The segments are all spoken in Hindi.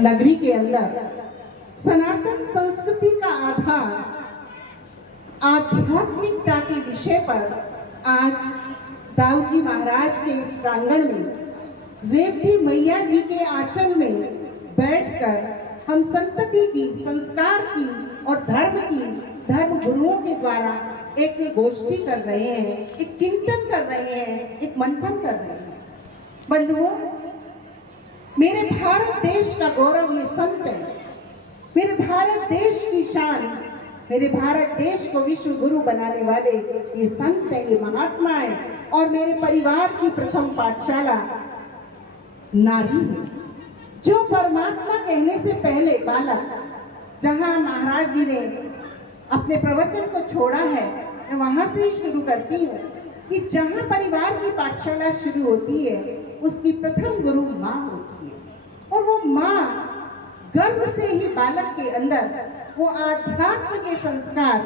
नगरी के अंदर सनातन संस्कृति का आधार आध्यात्मिकता के विषय पर आज दाऊजी महाराज के इस प्रांगण में रेवती मैया जी के आंचल में बैठकर हम संतति की, संस्कार की और धर्म गुरुओं के द्वारा एक गोष्ठी कर रहे हैं, एक चिंतन कर रहे हैं, एक मंथन कर रहे हैं। बंधुओं, मेरे भारत देश का गौरव ये संत है, मेरे भारत देश की शान, मेरे भारत देश को विश्व गुरु बनाने वाले ये संत है, ये महात्मा है। और मेरे परिवार की प्रथम पाठशाला नारी है, जो परमात्मा कहने से पहले बालक, जहां महाराज जी ने अपने प्रवचन को छोड़ा है, मैं वहां से ही शुरू करती हूँ कि जहां परिवार की पाठशाला शुरू होती है, उसकी प्रथम गुरु माँ होती है। और वो माँ गर्भ से ही बालक के अंदर वो आध्यात्म के संस्कार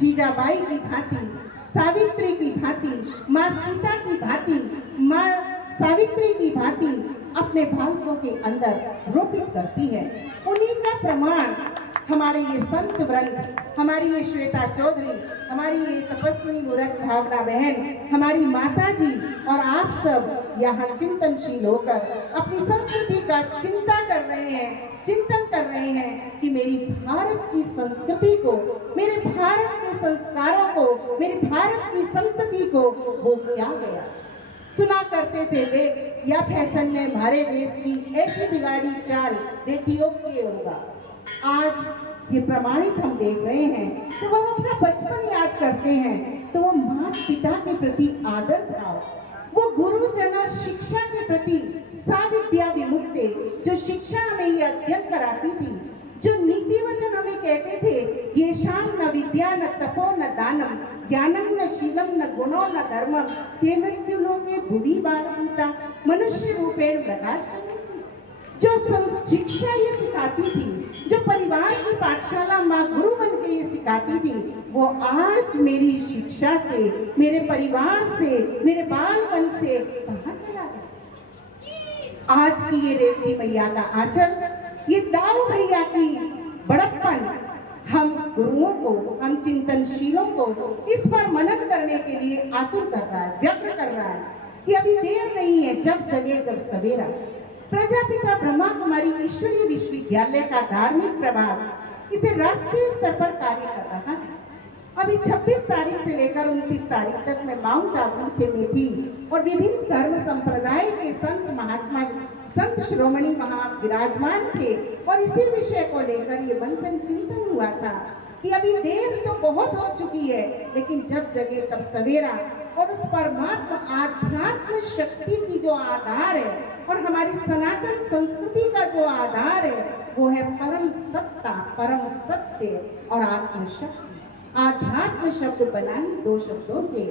जीजाबाई की भांति, सावित्री की भांति, माँ सीता की भांति, माँ सावित्री की भांति अपने बालकों के अंदर रोपित करती है। उन्हीं का प्रमाण हमारे ये संत वृंद, हमारी ये श्वेता चौधरी, हमारी ये तपस्वी मूर्त भावना बहन, हमारी माता जी और आप सब यहाँ चिंतनशील होकर अपनी संस्कृति का चिंतन कर रहे हैं कि मेरी भारत की संस्कृति को, मेरे भारत के संस्कारों को, मेरे भारत की संतति को वो क्या गया। सुना करते थे देख, या फैशन ने हमारे देश की ऐसी बिगाड़ी चाल, देखियो के होगा। आज ये प्रमाणित हम देख रहे हैं। तो वो अपना बचपन याद करते हैं, तो वो माता पिता के प्रति आदर भाव, वो गुरुजन और शिक्षा के प्रति साविद्या विमुक्ते, जो शिक्षा हमें ये अध्ययन कराती थी, जो नीति वचन हमें कहते थे, ये शाम न विद्या न तपो न दानम, ज्ञानम न शीलम न गुणो न धर्मम, ते मृत्यु लोके भुवि बालकीता मनुष्य रूपेण प्रकाश। जो शिक्षा ये सिखाती थी, जो परिवार की पाठशाला माँ गुरु बन के ये सिखाती थी, वो आज मेरी शिक्षा से, मेरे परिवार से, मेरे बालपन से कहाँ चला गया। आज की ये रेवती मैया का आंचल, ये दाऊ भैया की बड़प्पन हम गुरुओं को, हम चिंतनशीलों को इस पर मनन करने के लिए आतुर कर रहा है, व्यक्त कर रहा है कि अभी देर नहीं है, जब जगे जब सवेरा। प्रजापिता ब्रह्मा कुमारी ईश्वरीय विश्वविद्यालय का धार्मिक प्रभाव इसे राष्ट्रीय स्तर पर कार्य कर रहा है। अभी 26 तारीख से लेकर 29 तारीख तक मैं माउंट आबू में थी और विभिन्न धर्म संप्रदाय के संत महात्मा, संत श्रोमणी वहां विराजमान थे और इसी विषय को लेकर ये मंथन चिंतन हुआ था कि अभी देर तो बहुत हो चुकी है, लेकिन जब जगे तब सवेरा। और उस परमात्मा आध्यात्म शक्ति की जो आधार है और हमारी सनातन संस्कृति का जो आधार है, वो है परम सत्ता, परम सत्य और आत्म शक्ति। आध्यात्म शब्द बनाई दो शब्दों से,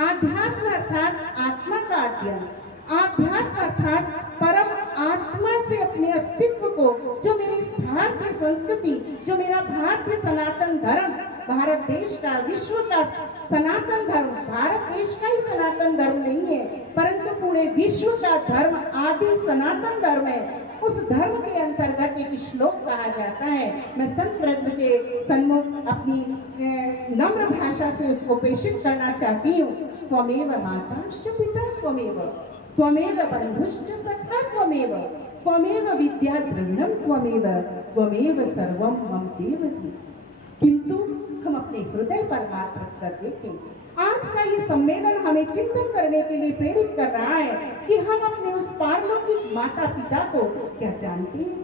आध्यात्म अर्थात आत्मा का अध्ययन, आध्यात्म अर्थात परम आत्मा से अपने अस्तित्व को, जो मेरी भारतीय संस्कृति, जो मेरा भारतीय सनातन धर्म, भारत देश का, विश्व का सनातन धर्म, भारत देश का ही सनातन धर्म नहीं है, परंतु पूरे विश्व का धर्म आदि सनातन धर्म है। उस धर्म के अंतर्गत एक श्लोक कहा जाता है। मैं संत वृंद के सन्मुख अपनी नम्र भाषा से उसको प्रेषित करना चाहती हूँ। त्वमेव माताश्च पिता त्वमेव, त्वमेव बंधुश्च सखा त्वमेव, त्वमेव विद्या द्रविणम त्वमेव, त्वमेव सर्वम मम देवती। किंतु हम अपने हृदय पर हाथ रखकर देखें। आज का ये सम्मेलन हमें चिंतन करने के लिए प्रेरित कर रहा है कि हम अपने उस पारलौकिक माता पिता को क्या जानते हैं,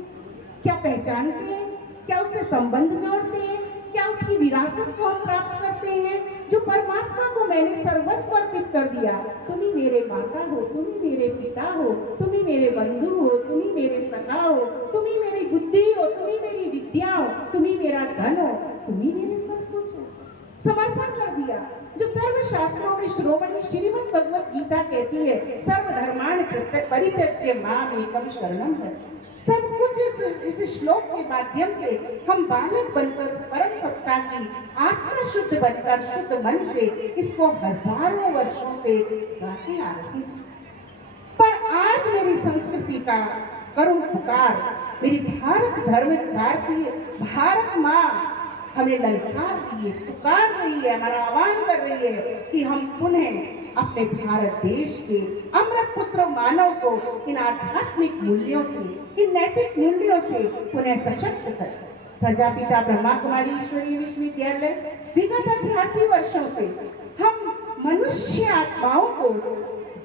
क्या पहचानते हैं, क्या उससे संबंध जोड़ते हैं, क्या उसकी विरासत को हम प्राप्त करते हैं, जो परमात्मा को मैंने सर्वस्व अर्पित कर दिया। तुम ही मेरे माता हो, तुम ही मेरे पिता हो, तुम ही मेरे बंधु हो, तुम ही मेरे सखा हो, तुम ही मेरी बुद्धि हो, तुम ही मेरी विद्या हो, तुम ही मेरा धन हो, तुम ही मेरे सब कुछ हो। समर्पण कर दिया। जो सर्व शास्त्रों में श्रोमणी श्रीमद् भगवत गीता कहती है, सर्वधर्मान् परित्यज्य माम् एकं शरणं व्रज। सब कुछ इस श्लोक के माध्यम से हम बालक बनकर उस परम सत्ता की आत्मा शुद्ध बनकर शुद्ध मन से इसको हजारों वर्षों से गाते आ रहे हैं। पर आज मेरी संस्कृति का करुण पुकार, मेरी भारत धर्म भारतीय भारत माँ हमें ललकार रही है, पुकार रही है, हमारा आह्वान कर रही है कि हम पुनः अपने भारत देश के अमृत पुत्र मानव को इन आध्यात्मिक मूल्यों से, इन नैतिक मूल्यों से पुनः सशक्त करें। प्रजापिता ब्रह्मा कुमारी ईश्वरीय विश्वविद्यालय विगत 88 वर्षों से हम मनुष्य आत्माओं को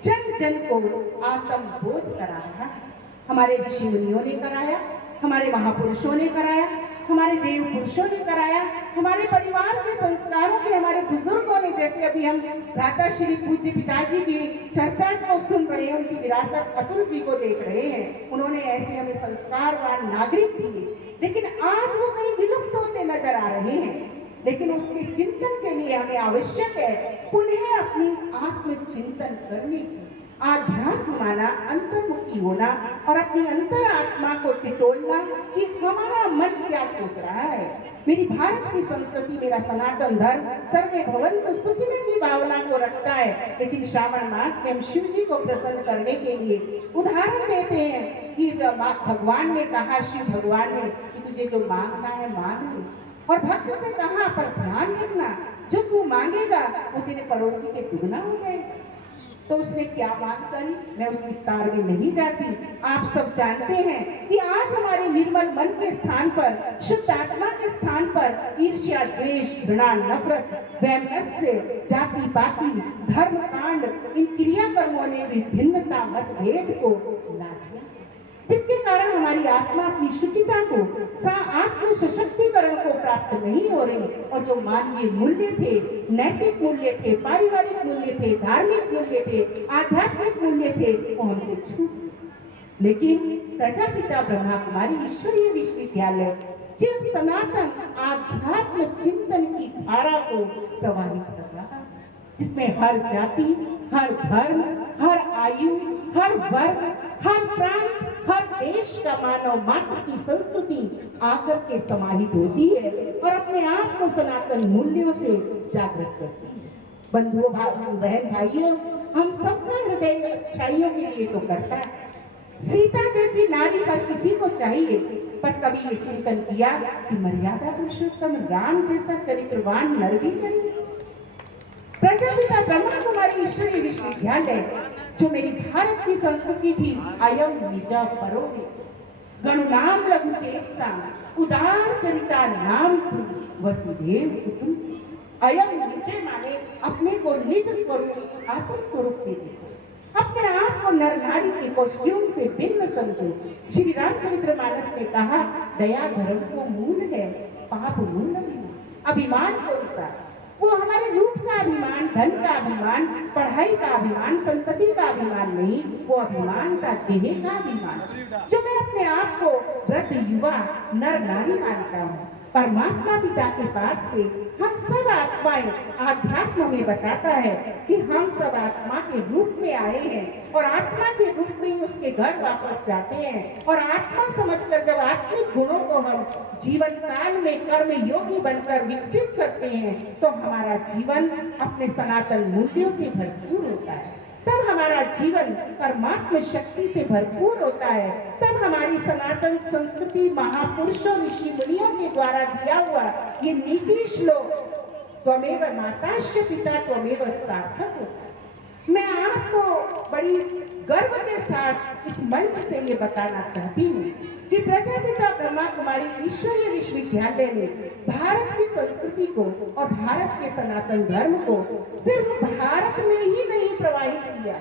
जन जन को आत्मबोध करा रहा है। हमारे ऋषि मुनियों ने कराया, हमारे महापुरुषों ने कराया, हमारे देव पुरुषों ने कराया, हमारे परिवार के संस्कारों के हमारे बुजुर्गों ने, जैसे अभी हम भ्राता श्री पूज्य पिताजी की चर्चा को सुन रहे हैं, उनकी विरासत अतुल जी को देख रहे हैं, उन्होंने ऐसे हमें संस्कारवान नागरिक दिए। लेकिन आज वो कहीं विलुप्त होते नजर आ रहे हैं। लेकिन उसके चिंतन के लिए हमें आवश्यक है पुनः अपनी आत्मचिंतन करने की, आध्यात्म माना अंतर्मुखी होना और अपनी अंतर आत्मा को टिटोलना कि हमारा मन क्या सोच रहा है। मेरी भारत की संस्कृति, मेरा सनातन धर्म सर्वे भवन्तु सुखिनः की भावना को रखता है। लेकिन श्रावण मास में हम शिव जी को प्रसन्न करने के लिए उदाहरण देते हैं कि भगवान ने कहा, शिव भगवान ने, कि तुझे जो मांगना है मांग ले, और भक्त से कहा पर ध्यान रखना जो तू मांगेगा वो तेरे पड़ोसी के दुगना हो जाएगा। तो उसने क्या मांग करी, मैं उस विस्तार में नहीं जाती। आप सब जानते हैं कि आज हमारे निर्मल मन के स्थान पर, शुद्ध आत्मा के स्थान पर ईर्ष्या, द्वेष, घृणा, नफरत, वैमनस्य, जाति पाति, धर्म कांड, इन क्रियाकर्मों ने विभिन्नता मतभेद को ला दिया, जिसके कारण हमारी आत्मा अपनी शुचिता को, आत्म सशक्तिकरण को प्राप्त नहीं हो रही। और जो मानवीय मूल्य थे, नैतिक मूल्य थे, पारिवारिक मूल्य थे, धार्मिक मूल्य थे, आध्यात्मिक मूल्य थे, वो हमसे छूट। लेकिन प्रजापिता ब्रह्मा कुमारी ईश्वरीय विश्वविद्यालय चिर सनातन आध्यात्म चिंतन की धारा को प्रवाहित कर रहा है, जिसमें हर जाति, हर धर्म, हर आयु, हर वर्ग, हर प्रांत, हर देश का मानव मात्र की संस्कृति आकर के समाहित होती है और अपने आप को सनातन मूल्यों से जागृत करती है। बंधुओं, बहन भाइयों, हम सबका हृदय अच्छाइयों के लिए तो करता है। सीता जैसी नारी हर किसी को चाहिए, पर कभी ये चिंतन किया कि मर्यादा पुरुषोत्तम राम जैसा चरित्रवान नर भी चाहिए। प्रजापिता ब्रह्मा कुमारी ईश्वरीय विश्वविद्यालय जो मेरी भारत की संस्कृति थी, अयम निज परोगे गणुनाम लघु चेतसा उदार चरिता नाम वसुदेव कुटुंब। अयम निज माने अपने को निज स्वरूप, आत्म स्वरूप पे देखो, अपने आप को नर नारी के कॉस्ट्यूम से भिन्न समझो। श्री रामचरितमानस ने कहा, दया धर्म को मूल है, पाप मूल नहीं। अभिमान कौन सा? वो हमारे रूप का अभिमान, धन का अभिमान, पढ़ाई का अभिमान, संतति का अभिमान नहीं, वो अभिमान का देह का अभिमान, जो मैं अपने आप को वृद्ध, युवा, नर नारी मानता हूँ। परमात्मा पिता के पास से हम सब आत्माएं, आध्यात्म में बताता है कि हम सब आत्मा के रूप में आए हैं और आत्मा के रूप में ही उसके घर वापस जाते हैं। और आत्मा समझकर जब आत्मिक गुणों को हम जीवन काल में कर्म योगी बनकर विकसित करते हैं तो हमारा जीवन अपने सनातन मूल्यों से भरपूर होता है। तब हमारा जीवन परमात्मा शक्ति से भरपूर होता है। तब हमारी सनातन संस्कृति महापुरुषों, ऋषि मुनियों के द्वारा दिया हुआ ये नीति श्लोक त्वमेव माताश्च पिता त्वमेव सार्थक होता है। मैं आपको बड़ी गर्व के साथ इस मंच से ये बताना चाहती हूँ कि प्रजापिता ब्रह्मा कुमारी ईश्वरीय विश्वविद्यालय ने भारत की संस्कृति को और भारत के सनातन धर्म को सिर्फ भारत में ही नहीं प्रवाहित किया,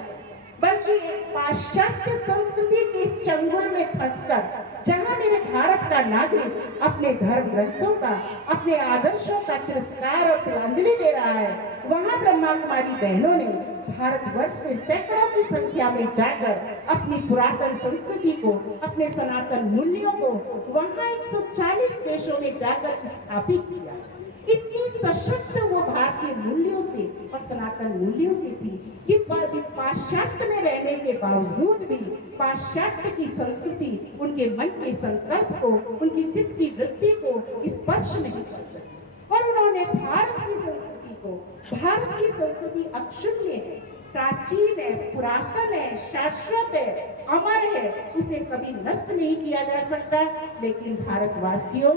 बल्कि एक पाश्चात्य संस्कृति के चंगुल में फंसकर, जहां मेरे भारत का नागरिक अपने धर्म ग्रंथों का, अपने आदर्शों का तिरस्कार और तिलांजलि दे रहा है, वहां ब्रह्मा कुमारी बहनों ने भारतवर्ष से सैकड़ों की संख्या में जाकर अपनी पुरातन संस्कृति को, अपने सनातन मूल्यों को वहां 140 देशों में जाकर स्थापित किया। इतनी सशक्त वो भारतीय मूल्यों से और सनातन मूल्यों से थी कि पाश्चात्य में रहने के बावजूद भी पाश्चात्य की संस्कृति उनके मन के संकल्प को, उनकी चित्त की वृत्ति को स्पर्श नहीं कर सकी। और उन्होंने भारत की संस्कृति को, भारत की संस्कृति अक्षुण्य है, प्राचीन है, पुरातन है, शाश्वत है, अमर है, उसे कभी नष्ट नहीं किया जा सकता। लेकिन भारतवासियों,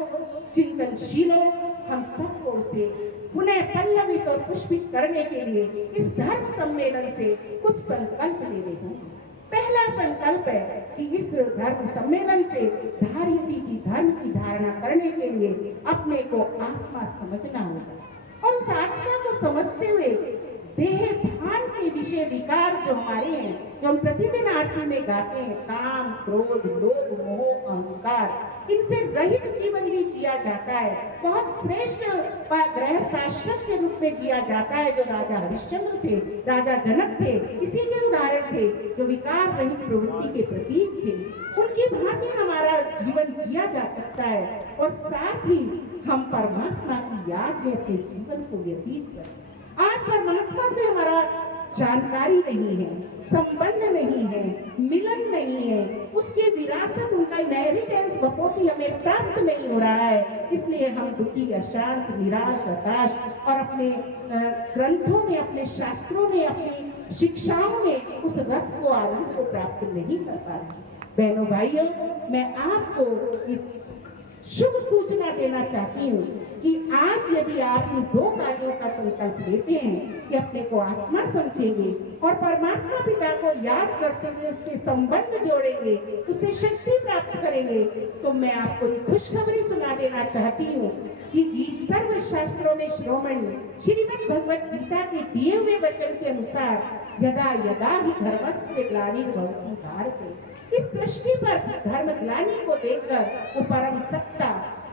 चिंतनशीलों, हम सबको उसे पुनः पल्लवित और पुष्पित करने के लिए इस धर्म सम्मेलन से कुछ संकल्प लेने होंगे। पहला संकल्प है कि इस धर्म सम्मेलन से धारियती की धर्म की धारणा करने के लिए अपने को आत्मा समझना होगा, और उस आत्मा को समझते हुए देह भान के विषय विकार जो हमारे हैं, जो हम प्रतिदिन आरती में गाते हैं, काम, क्रोध, लोभ, मोह, अहंकार, इनसे रहित जीवन भी जिया जाता है। बहुत श्रेष्ठ गृहस्थ आश्रम के रूप में जिया जाता है, जो राजा हरिश्चंद्र थे, राजा जनक थे, इसी के उदाहरण थे, जो विकार रहित प्रवृत्ति के प्रतीक थे। उनकी भांति हमारा जीवन जिया जा सकता है, और साथ ही हम परमात्मा की याद में अपने जीवन को व्यतीत करें। आज परमात्मा से हमारा जानकारी नहीं है, संबंध नहीं है, मिलन नहीं है, उसकी विरासत, उनका इनहेरिटेंस बपोती हमें प्राप्त नहीं हो रहा है। इसलिए हम दुखी, अशांत, निराश, हताश और अपने ग्रंथों में, अपने शास्त्रों में, अपनी शिक्षाओं में उस रस को, आनंद को प्राप्त नहीं कर पा रहे। बहनों भाइयों, मैं आपको शुभ सूचना देना चाहती हूँ कि आज यदि आप इन दो कार्यों का संकल्प लेते हैं कि अपने को आत्मा समझेंगे और परमात्मा पिता को याद करते हुए उससे संबंध जोड़ेंगे, उससे शक्ति प्राप्त करेंगे, तो मैं आपको एक खुशखबरी सुना देना चाहती हूँ कि सर्व शास्त्रों में श्रोमणी श्रीमद् भगवत गीता के दिए हुए वचन के अनुसार यदा यदा ही धर्मस्य ग्लानिर्भवति भारते, इस सृष्टि पर धर्म ग्लानि को देखकर वो परम सत्ता,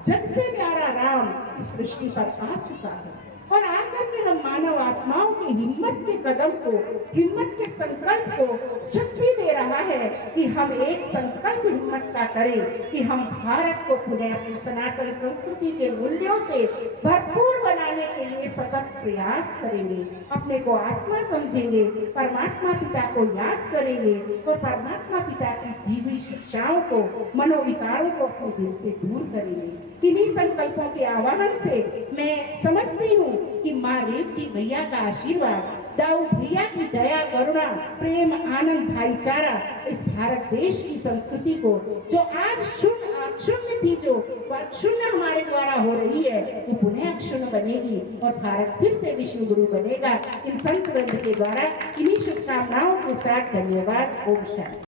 जग से न्यारा राम इस सृष्टि पर आ चुका है, और आकर के हम मानव आत्माओं की हिम्मत के कदम को, हिम्मत के संकल्प को शक्ति दे रहा है कि हम एक संकल्प हिम्मत का करें कि हम भारत को पुनः अपनी सनातन संस्कृति के मूल्यों से भरपूर बनाने के लिए सतत प्रयास करेंगे, अपने को आत्मा समझेंगे, परमात्मा पिता को याद करेंगे और परमात्मा पिता की दी हुई शिक्षाओं को, मनोविकारों को अपने दिल से दूर करेंगे। इन्हीं संकल्पों के आह्वान से मैं समझती हूँ कि माँ रेवती मैया का आशीर्वाद, दाऊ भैया की दया, करुणा, प्रेम, आनंद, भाईचारा इस भारत देश की संस्कृति को, जो आज शून्य थी, जो क्षुण्ण हमारे द्वारा हो रही है, वो पुनः क्षुण्ण बनेगी और भारत फिर से विश्व गुरु बनेगा। इन संत वृंद के द्वारा इन्हीं शुभकामनाओं के साथ धन्यवाद। ओम शांति।